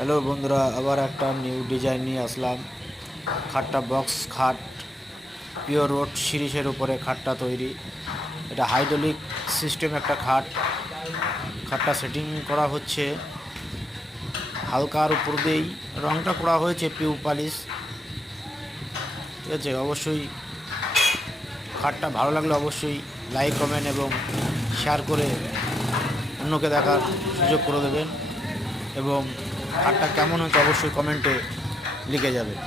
Hello বন্ধুরা, আবার একটা নিউ ডিজাইন নিয়ে আসলাম। খাটটা বক্স খাট, পিওর রোড সিরিজের উপরে খাটটা তৈরি। এটা হাইড্রোলিক সিস্টেম একটা খাট। খাটটা সেটিং করা হচ্ছে, হালকার উপর দিয়েই রংটা করা হয়েছে পিউ পালিশ। ঠিক আছে, অবশ্যই খাটটা ভালো লাগলে অবশ্যই লাইক কমেন্ট এবং শেয়ার করে অন্যকে দেখার সুযোগ করে দেবেন, এবং খাটটা কেমন হয়েছে অবশ্যই কমেন্টে লিখে যাবেন।